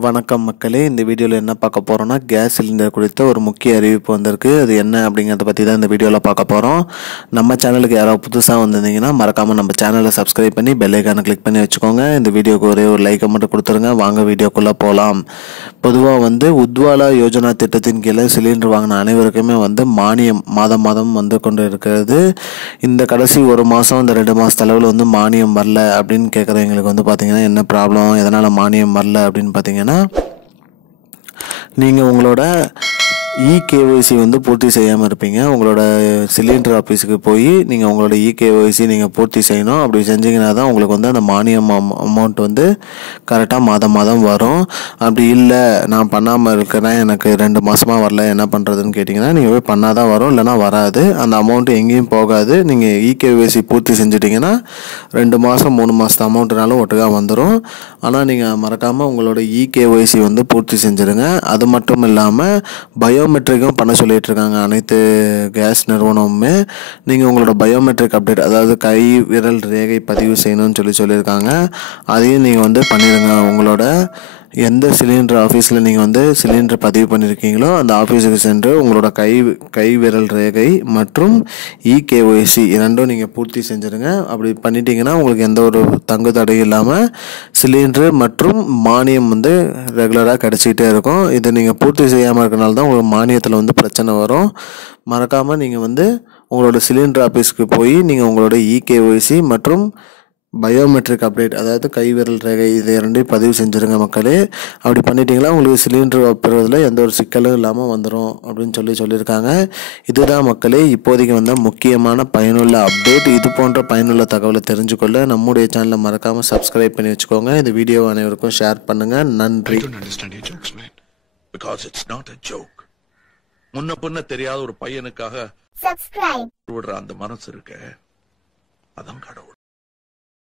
வணக்கம் மக்களே, இந்த வீடியோவில் என்ன பார்க்க போகிறோன்னா கேஸ் சிலிண்டர் குறித்த ஒரு முக்கிய அறிவிப்பு வந்திருக்கு. அது என்ன அப்படிங்கிறத பற்றி தான் இந்த வீடியோவில் பார்க்க போகிறோம். நம்ம சேனலுக்கு யாராவது புதுசாக வந்திருந்தீங்கன்னா மறக்காமல் நம்ம சேனலை சப்ஸ்கிரைப் பண்ணி பெல் ஐக்கானை கிளிக் பண்ணி வச்சுக்கோங்க. இந்த வீடியோக்கு ஒரே ஒரு லைக்கை மட்டும் கொடுத்துருங்க. வாங்க வீடியோக்குள்ளே போகலாம். பொதுவாக உஜ்வாலா யோஜனா திட்டத்தின் கீழே சிலிண்டர் வாங்கின அனைவருக்குமே மானியம் மாதம் கொண்டு இருக்கிறது. இந்த கடைசி ஒரு மாதம் இந்த 2 மாத அளவில் மானியம் வரல அப்படின்னு கேட்குறவங்களுக்கு பார்த்தீங்கன்னா என்ன ப்ராப்ளம், எதனால் மானியம் வரல அப்படின்னு பார்த்தீங்கன்னா, நீங்கள் உங்களோட இகேஒய்சி பூர்த்தி செய்யாமல் இருப்பீங்க. உங்களோட சிலிண்டர் ஆஃபீஸுக்கு போய் நீங்கள் உங்களோட இகேஒய்சி நீங்கள் பூர்த்தி செய்யணும். அப்படி செஞ்சீங்கன்னா தான் உங்களுக்கு அந்த மானியம் அமௌண்ட் கரெக்டாக மாதம் வரும். அப்படி இல்லை, நான் பண்ணாமல் இருக்கிறேன், எனக்கு 2 மாதமாக வரல, என்ன பண்ணுறதுன்னு கேட்டிங்கன்னா, நீங்கள் போய் பண்ணால் தான் வரும், இல்லைனா வராது. அந்த அமௌண்ட்டு எங்கேயும் போகாது. நீங்கள் இகேஒய்சி பூர்த்தி செஞ்சிட்டிங்கன்னா 2 மாதம் 3 மாதத்து அமௌண்ட்டுனாலும் ஒட்டுக்காக வந்துடும். ஆனால் நீங்கள் மறக்காமல் உங்களோட இகேஒய்சி பூர்த்தி செஞ்சுருங்க. அது மட்டும் இல்லாமல் பயோமெட்ரிக்கும் பண்ண சொல்லிட்டு இருக்காங்க அனைத்து கேஸ் நிறுவனமுமே. நீங்கள் உங்களோட பயோமெட்ரிக் அப்டேட், அதாவது கை விரல் ரேகை பதிவு செய்யணும்னு சொல்லியிருக்காங்க. அதையும் நீங்கள் பண்ணிடுங்க. உங்களோட எந்த சிலிண்டர் ஆஃபீஸில் நீங்கள் சிலிண்டர் பதிவு பண்ணியிருக்கீங்களோ அந்த ஆஃபீஸுக்கு சென்று உங்களோட கை விரல் ரேகை மற்றும் இகேஒய்சி இரண்டும் நீங்கள் பூர்த்தி செஞ்சுருங்க. அப்படி பண்ணிட்டீங்கன்னா உங்களுக்கு எந்த ஒரு தங்கு தடையும் இல்லாமல் சிலிண்டர் மற்றும் மானியம் ரெகுலராக கிடச்சிக்கிட்டே இருக்கும். இதை நீங்கள் பூர்த்தி செய்யாமல் இருக்கனால தான் உங்களுக்கு மானியத்தில் பிரச்சனை வரும். மறக்காமல் நீங்கள் உங்களோட சிலிண்டர் ஆஃபீஸுக்கு போய் நீங்கள் உங்களோட இகேஒய்சி மற்றும் பயோமெட்ரிக் அப்டேட், அதாவது கை விரல் ரேகை, இதை 2ஐயும் பதிவு செஞ்சுருங்க மக்களே. அப்படி பண்ணிட்டீங்களா உங்களுக்கு சிலிண்டர் பெறுவதில் எந்த ஒரு சிக்கலும் இல்லாமல் வந்துடும் அப்படின்னு சொல்லியிருக்காங்க. இதுதான் மக்களே இப்போதைக்கு முக்கியமான பயனுள்ள அப்டேட். இது போன்ற பயனுள்ள தகவலை தெரிஞ்சுக்கொள்ள நம்முடைய சேனலை மறக்காமல் சப்ஸ்கிரைப் பண்ணி வச்சுக்கோங்க. இந்த வீடியோ அனைவருக்கும் ஷேர் பண்ணுங்கள். நன்றி. முன்ன பின்ன தெரியாத ஒரு பையனுக்காக விடுற அந்த மனசு இருக்க, அதான் கடவுள்.